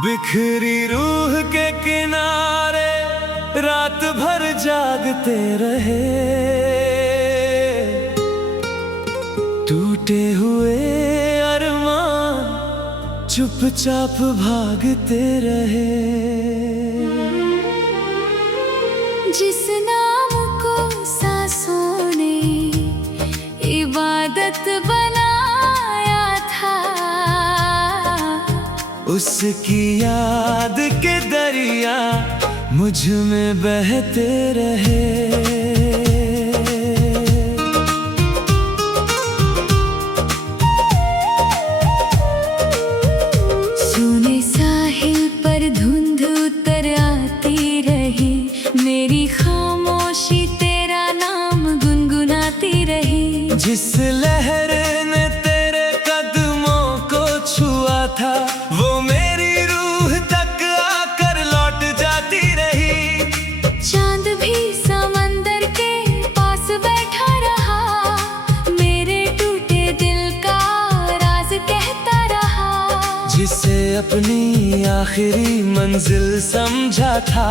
बिखरी रूह के किनारे रात भर जागते रहे, टूटे हुए अरमान चुपचाप भागते रहे। जिस नाम को सांसों ने इबादत बनाया था, उसकी याद के दरिया मुझ में बहते रहे। सुने साहिल पर धुंध उतर आती रही, मेरी खामोशी तेरा नाम गुनगुनाती रही। जिस लहर ने तेरे कदमों को छुआ था, वो मेरी रूह तक आकर लौट जाती रही। चांद भी समंदर के पास बैठा रहा, मेरे टूटे दिल का राज कहता रहा। जिसे अपनी आखिरी मंजिल समझा था,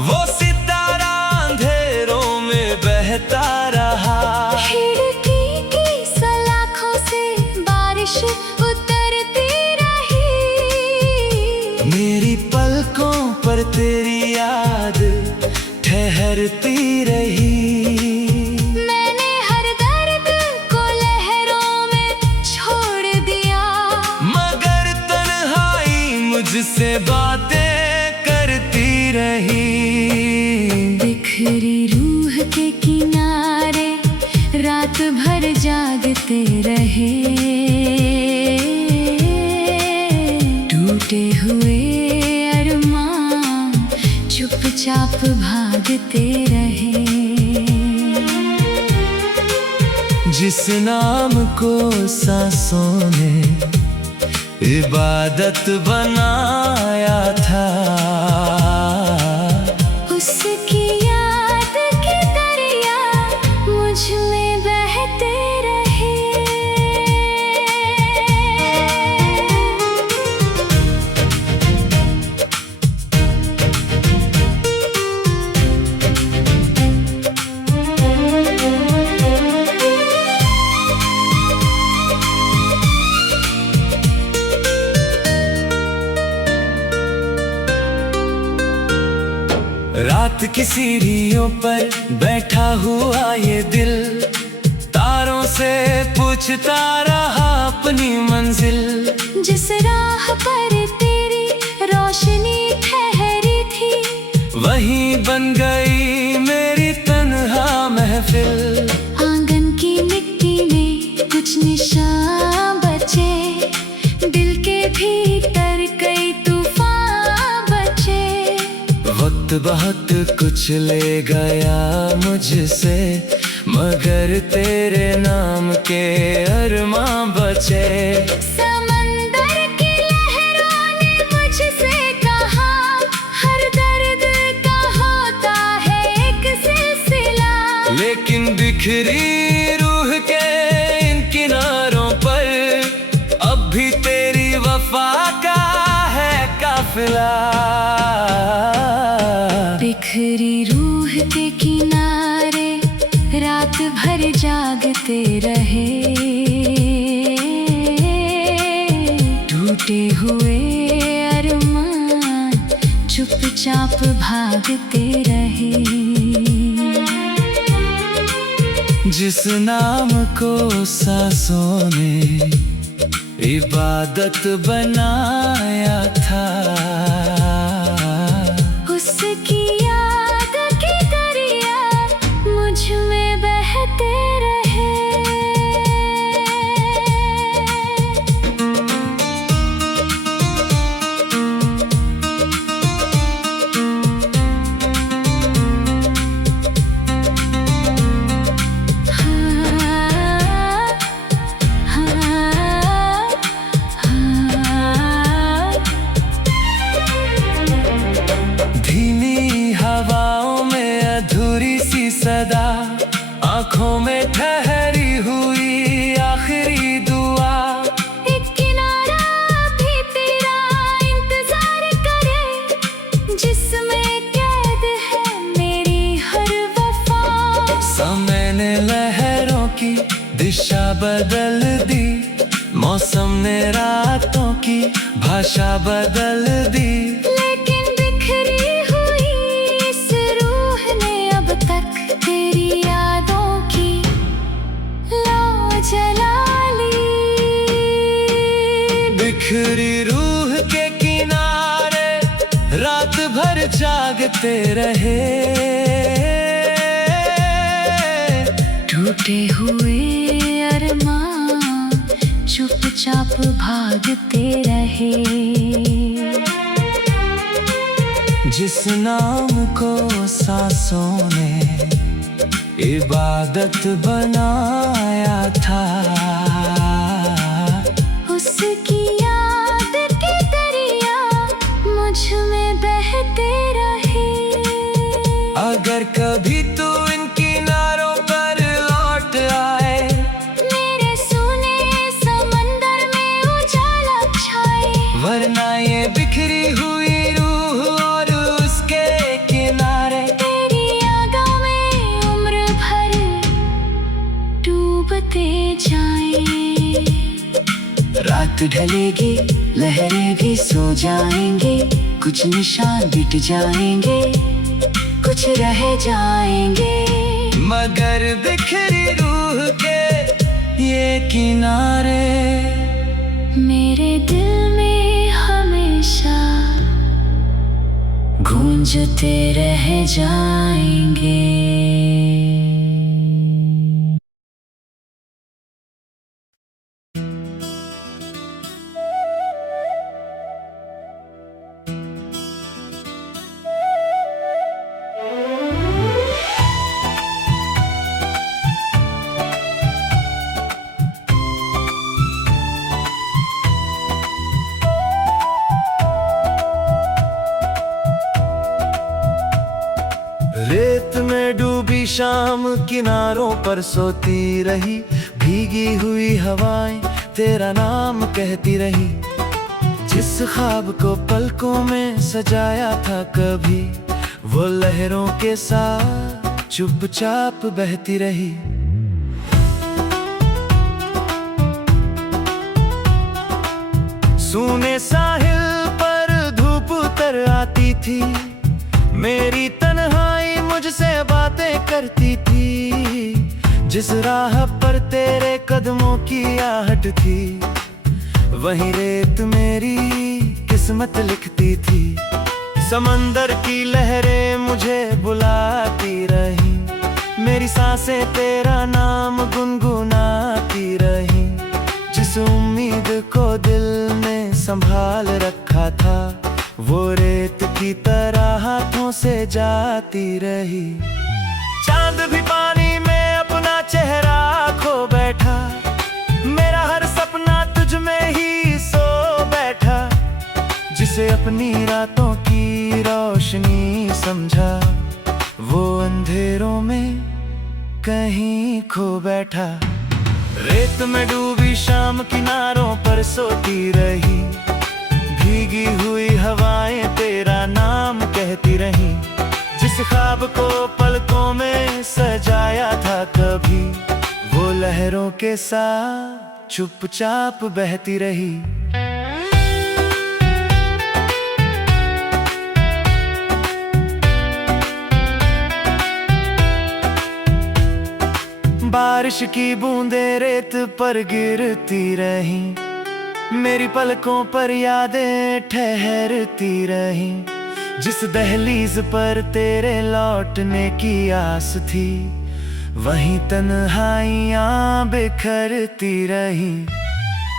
वो सितारा अंधेरों में बहता रहा। खिड़की की सलाखों से बारिश उतरती रही, मेरी पलकों पर तेरी याद ठहरती रही। मैंने हर दर्द को लहरों में छोड़ दिया, मगर तन्हाई मुझसे बातें करती रही। बिखरी रूह के किनारे रात भर जागते रहे, टूटे हुए अरमान चुपचाप भागते रहे। जिस नाम को सांसों ने इबादत बनाया था, उसकी याद के दरिया मुझ में बहते रहे। रात की सीढ़ियों पर बैठा हुआ ये दिल, तारों से पूछता रहा अपनी मंजिल। जिस राह पर तेरी रोशनी ठहरी थी, वहीं बन गई मेरी तन्हा महफिल। आंगन की मिट्टी में कुछ निशान बचे, दिल के भीतर कई तूफान बचे। वक्त बहुत कुछ ले गया मुझसे, मगर तेरे नाम के अरमां बचे। समंदर की लहरों ने मुझसे कहा, हर दर्द का होता है एक सिलसिला। लेकिन बिखरी रूह के इन किनारों पर अब भी तेरी वफा का है काफिला। बिखरी रूह के किनारे रात भर जागते रहे, टूटे हुए अरमान चुपचाप भागते रहे। जिस नाम को सांसों ने इबादत बनाया था, उसकी याद के दरिया मुझ में बहते रहे। हाँ, हाँ, हाँ, धीमी हवाओं में अधूरी सी सदा, आंखों में ठहरी हुई आखिरी दुआ। एक किनारा भी तेरा इंतजार करे, जिसमें कैद है मेरी हर वफा। समय ने लहरों की दिशा बदल दी, मौसम ने रातों की भाषा बदल दी। लेकिन बिखरी हुई इस रूह ने अब तक तेरी यादों की लौ जला ली। बिखरी रूह के किनारे रात भर जागते रहे, टूटे हुए अरमान चुपचाप भागते रहे। जिस नाम को सांसों ने इबादत बनाया था, उसकी याद के दरिया मुझ में बहते रहे। अगर कभी तू इन किनारों पर लौट आए, मेरे सूने समंदर में उजाला छाए। वरना ये बिखरी हुई रूह और उसके किनारे तेरी यादों में उम्र भर डूबते जाए। रात ढलेगी, लहरें भी सो जाएंगे, कुछ निशान मिट जाएंगे, कुछ रह जाएंगे। मगर बिखरी रूह के ये किनारे मेरे दिल में हमेशा गूंजते रह जाएंगे। रेत में डूबी शाम किनारों पर सोती रही, भीगी हुई हवाएं तेरा नाम कहती रही। जिस ख्वाब को पलकों में सजाया था कभी, वो लहरों के साथ चुपचाप बहती रही। सूने साहिल पर धूप उतर आती थी, मेरी तन्हाई मुझसे बातें करती थी। जिस राह पर तेरे कदमों की आहट थी, वहीं रेत मेरी किस्मत लिखती थी। समंदर की लहरें मुझे बुलाती रही, मेरी सांसें तेरा नाम गुनगुनाती रही। जिस उम्मीद को दिल ने संभाल रखा था, वो रेत की तरह हाथों से जाती रही। चांद भी पानी में अपना चेहरा खो बैठा, मेरा हर सपना तुझ में ही सो बैठा। जिसे अपनी रातों की रोशनी समझा, वो अंधेरों में कहीं खो बैठा। रेत में डूबी शाम किनारों पर सोती रही, भीगी हुई हवाएं तेरा नाम कहती रही। जिस ख्वाब को पलकों में सजाया था कभी, वो लहरों के साथ चुपचाप बहती रही। बारिश की बूंदें रेत पर गिरती रही, मेरी पलकों पर यादें ठहरती रही। जिस दहलीज पर तेरे लौटने की आस थी, वहीं तन्हाइयां बिखरती रही।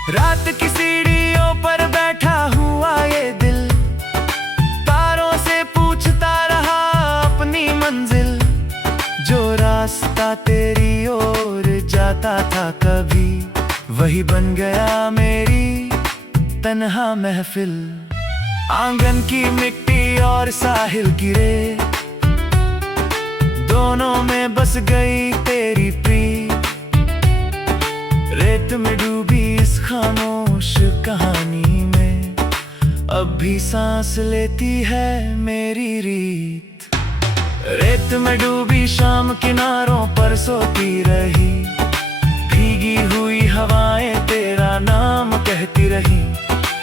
रात की सीढ़ियों पर बैठा हुआ ये दिल, तारों से पूछता रहा अपनी मंजिल। जो रास्ता तेरी ओर जाता था कभी, वही बन गया मेरी तन्हा महफिल। आंगन की मिट्टी और साहिल की रेत, दोनों में बस गई तेरी प्रीत। रेत में डूबी इस खामोश कहानी में अब भी सांस लेती है मेरी रीत। रेत में डूबी शाम किनारों पर सोती रही, भीगी हुई हवाएं तेरा नाम कहती रही।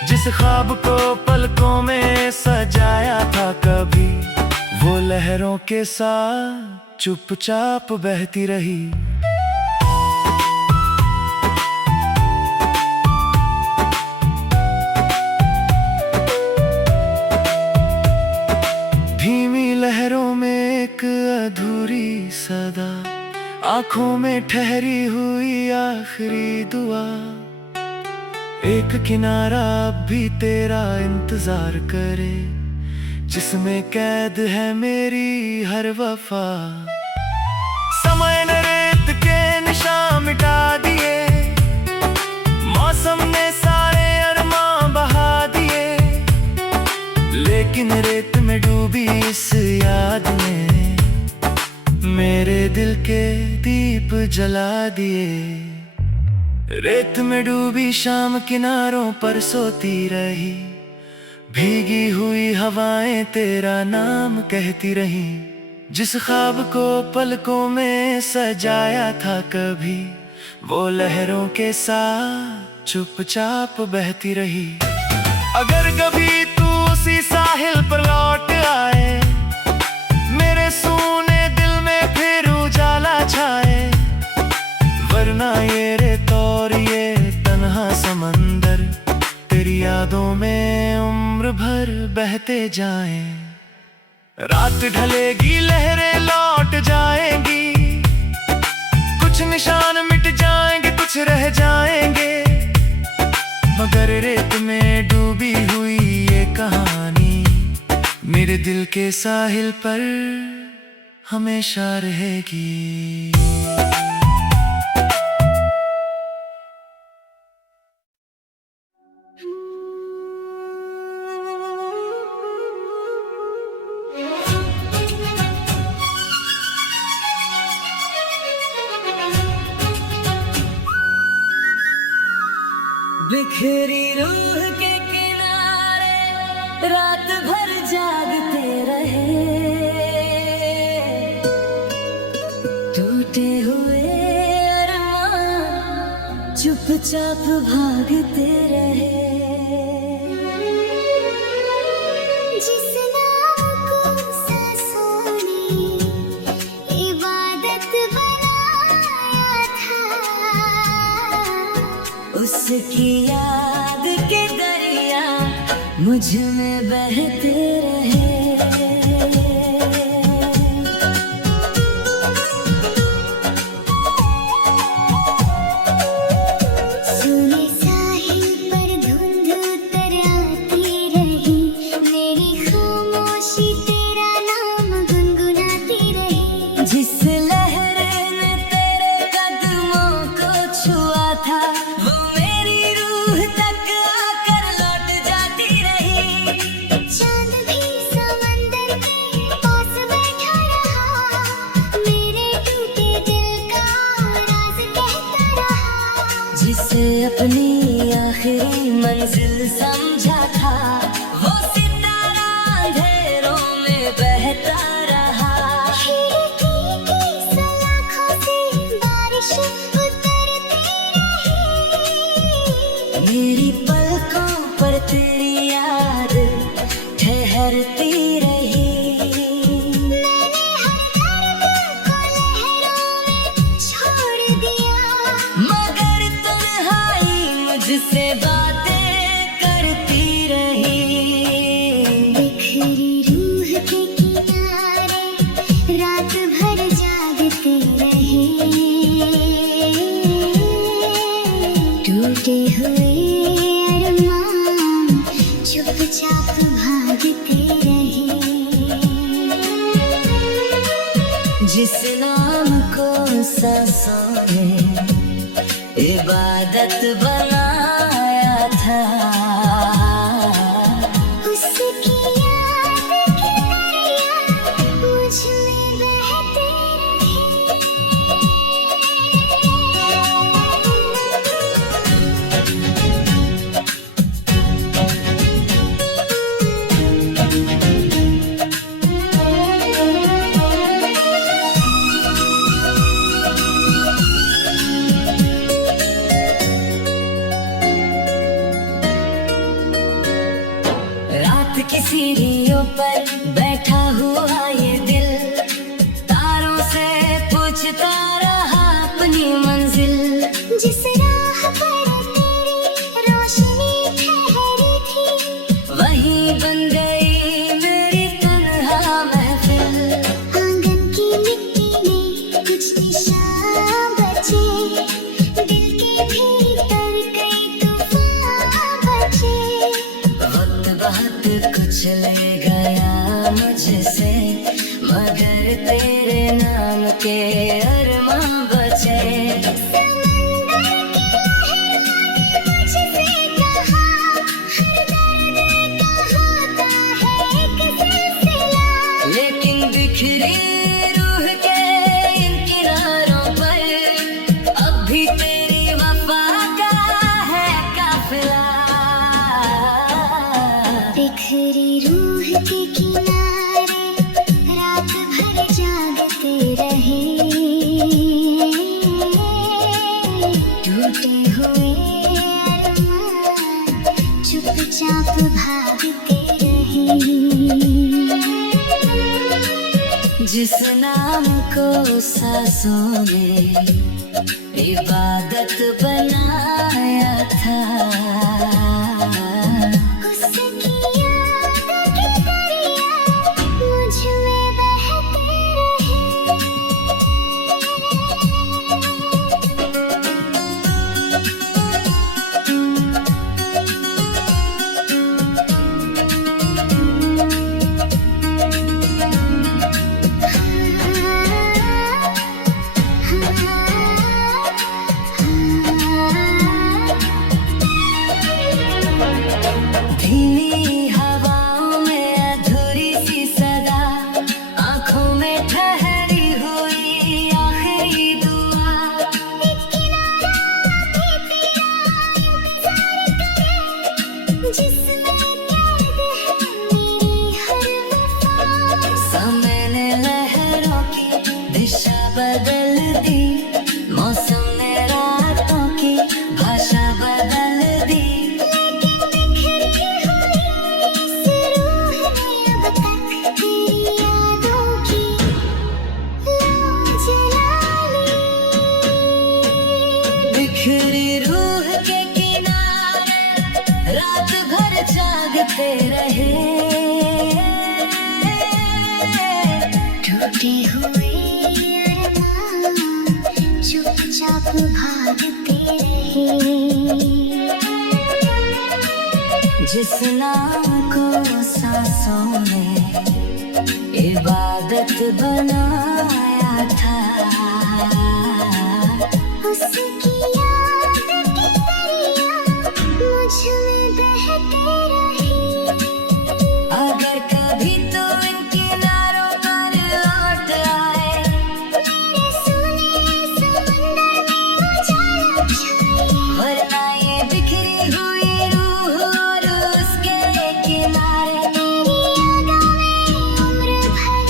जिस ख्वाब को पलकों में सजाया था कभी, वो लहरों के साथ चुपचाप बहती रही। धीमी लहरों में एक अधूरी सदा, आंखों में ठहरी हुई आखिरी दुआ। एक किनारा अब भी तेरा इंतजार करे, जिसमें कैद है मेरी हर वफा। समय ने रेत के निशान मिटा दिए, मौसम ने सारे अरमां बहा दिए, लेकिन रेत में डूबी इस याद ने मेरे दिल के दीप जला दिए। रेत में डूबी शाम किनारों पर सोती रही, भीगी हुई हवाएं तेरा नाम कहती रही। जिस ख्वाब को पलकों में सजाया था कभी, वो लहरों के साथ चुपचाप बहती रही। अगर कभी तू उसी साहिल पर लौट आए, मेरे सूने दिल में फिर उजाला छाए। वरना ये रेत और ये तन्हा समंदर तेरी यादों में उम्र भर बहते जाएं। रात ढलेगी लहरें लौट जाएंगी, कुछ निशान मिट जाएंगे कुछ रह जाएंगे, मगर रेत में डूबी हुई ये कहानी मेरे दिल के साहिल पर हमेशा रहेगी। बिखरी रूह के किनारे रात भर जागते रहे, टूटे हुए अरमान चुपचाप भागते रहे। जिस नाम को सांसों ने इबादत बनाया था, उसकी याद के दरिया मुझ में बहते रहे। सुने साहिल पर धुंध उतर आती रही, मेरी खामोशी तेरा नाम गुनगुनाती रही। जिस लहर ने तेरे कदमों को छुआ था, वो मेरी रूह तक आकर लौट जाती रही। चांद भी समंदर में पास बैठा रहा, मेरे टूटे दिल का राज कहता रहा। जिसे अपनी आखिरी मंजिल समझा था, वो सितारा अंधेरों में बहता रहा। खिड़की की सलाखों से बारिश उतरती रही, मेरी पलकों पर तेरी याद ठहरती रही। मैंने हर दर्द को लहरों में छोड़ दिया, मगर तन्हाई मुझसे बातें करती रही। बिखरी रूह के किनारे रात भर जागते रहे, टूटे हुए अरमान चुपचाप भागते रहे। जिस नाम को सांसों ने इबादत बनाया था, उस की सीढ़ियों पर बैठा हुआ ये दिल, तारों से पूछता रहा अपनी मंजिल। जिस राह पर तेरी रोशनी ठहरी थी, वहीं बन गई मेरी तन्हा महफिल। आंगन की मिट्टी में कुछ निशान बचे, दिल के भीतर कई तूफान बचे। वक्त बहुत कुछ ले गया मुझसे, मगर तेरे नाम के अरमां बचे। लेकिन बिखरी रूह के इन किनारों पर अब भी तेरी वफा का है काफिला। बिखरी रूह के किनारे रात भर जागते रहे, टूटे हुए अरमान चुपचाप भागते रहे। जिस नाम को सांसों ने इबादत बनाया था, उसकी याद की दरिया मुझ में बहते रहे। धीमी हवाओं में अधूरी सी सदा, आंखों में ठहरी हुई आखिरी दुआ। एक किनारा भी तेरा इंतजार करे, जिसमें कैद है मेरी हर वफा। समय ने लहरों की दिशा बदल दी, मौसम ने रातों की भाषा बदल दी। बिखरी रूह के किनारे रात भर जागते रहे, टूटे हुए अरमान चुपचाप भागते रहे। जिस नाम को सांसों ने इबादत बनाया था, उसकी याद की दरिया मुझ में बहते रहे। अगर कभी तो इन किनारों पर लौट आए, मेरे सोने समंदर में उजाला छाए। वरना ये बिखरी हुई रूह और उसके किनारे तेरी यादों में उम्र भर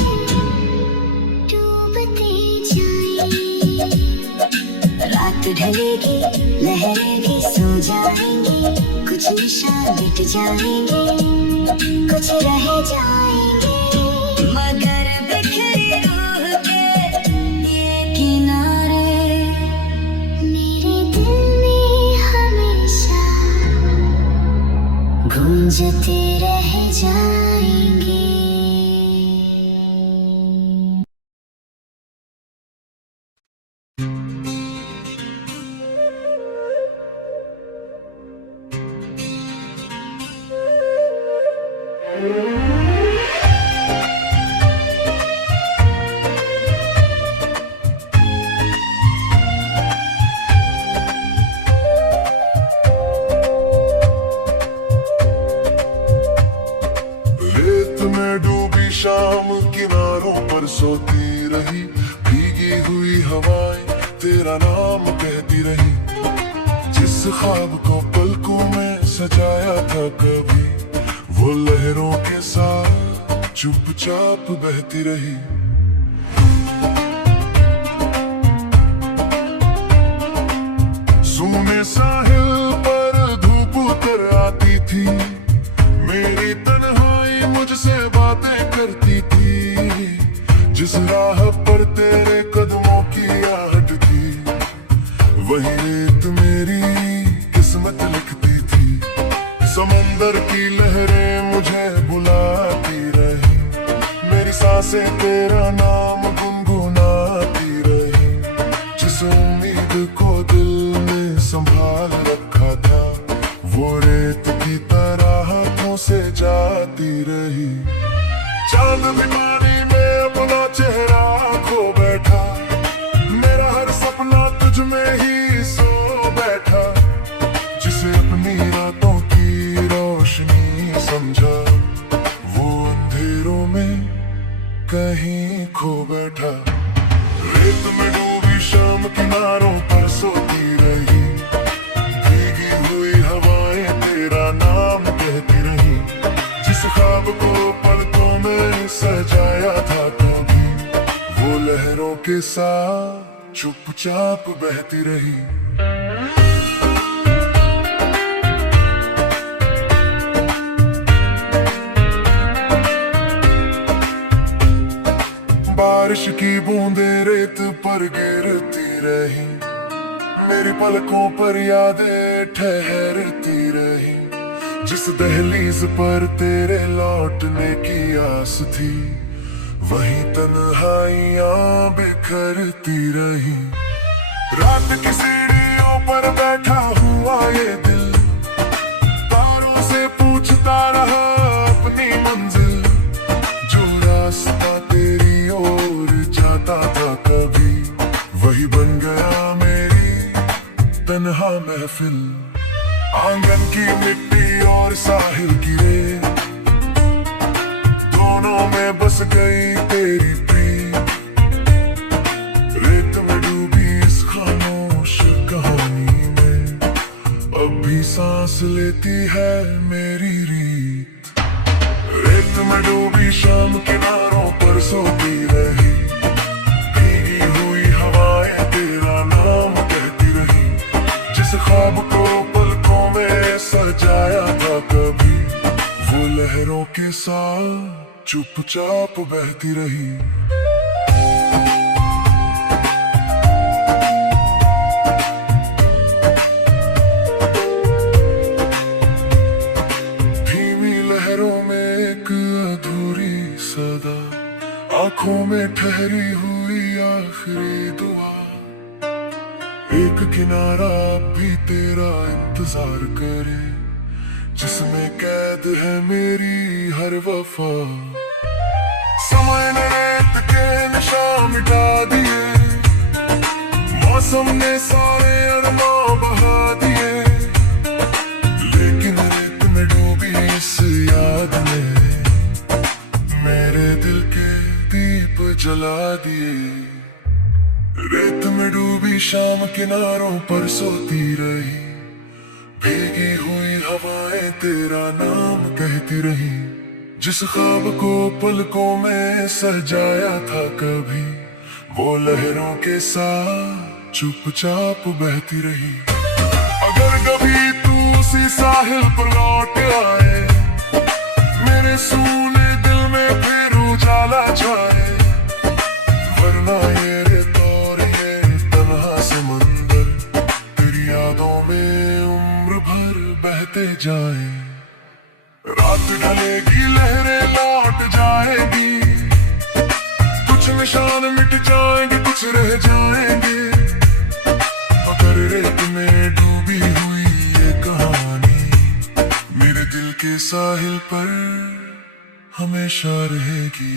डूबते जाए। रात ढलेगी, लहरें भी सो जाएंगी, कुछ निशान मिट जाएंगे, कुछ रह जाएंगे। मगर बिखरी रूह के ये किनारे मेरे दिल में हमेशा गूंजते रह जाएंगे। शाम किनारों पर सोती रही, भीगी हुई हवाएं तेरा नाम कहती रही। जिस ख्वाब को पलकों में सजाया था कभी, वो लहरों के साथ चुपचाप बहती रही। सूने साहिल पर धूप उतर आती थी, मेरी तन्हाई मुझसे बातें करती थी, जिस राह पर तेरे कदमों की आहट थी, वही रेत मेरी किस्मत लिखती थी। समंदर की लहरें मुझे बुलाती रही, मेरी सांसें तेरा नाम गुनगुनाती रही। जिस उम्मीद को दिल ने संभाल रखा था, वो रेत की तरह हाथों से जाती रही। चांद भी पानी में अपना चेहरा खो बैठा, मेरा हर सपना तुझ में ही सो बैठा। जिसे अपनी रातों की रोशनी समझा, वो अंधेरों में कहीं खो बैठा। रेत में डूबी शाम किनारों पर सोती रही, भीगी हुई हवाएं तेरा नाम कहती रही। जिस ख्वाब को पलकों में सजाया था कभी, वो लहरों के साथ चुपचाप बहती रही। बारिश की बूंदें रेत पर गिरती रही, मेरी पलकों पर यादें ठहरती रही। जिस दहलीज पर तेरे लौटने की आस थी, वहीं तन्हाइयां बिखरती रही। रात की सीढ़ियों पर बैठा हुआ ये दिल, तारों से पूछता रहा अपनी मंजिल। जो रास्ता तेरी ओर जाता था कभी, वही बन गया मेरी तन्हा महफिल। आंगन की मिट्टी और साहिल की रेत, दोनों में बस गई तेरी प्रीत। रेत में डूबी इस खामोश कहानी में, अब भी सांस लेती है मेरी रीत। रेत में डूबी शाम किनारों पर सोती रही, भीगी हुई हवाएं तेरा नाम कहती रही। जिस ख्वाब को पलकों में सजाया था कभी, वो लहरों के साथ चुपचाप बहती रही। धीमी लहरों में एक अधूरी सदा, आंखों में ठहरी हुई आखिरी दुआ। एक किनारा भी तेरा इंतजार करे, जिसमें कैद है मेरी हर वफा। समय ने रेत के निशान मिटा दिए, मौसम ने सारे अरमां बहा दिए। लेकिन रेत में डूबी इस याद ने मेरे दिल के दीप जला दिए। रेत में डूबी शाम किनारों पर सोती रही, भीगी हुई हवाएं तेरा नाम कहती रही। जिस ख्वाब को पलकों में सजाया था कभी, वो लहरों के साथ चुपचाप बहती रही। अगर कभी तू उसी साहिल पर लौट आए, मेरे सूने दिल में फिर उजाला छाए। वरना ये रेत और ये तन्हा समंदर तेरी यादों में उम्र भर बहते जाए। रात ढलेगी लहरें लौट जाएगी, कुछ निशान मिट जाएंगे कुछ रह जाएंगे। अगर रेत में डूबी हुई ये कहानी मेरे दिल के साहिल पर हमेशा रहेगी।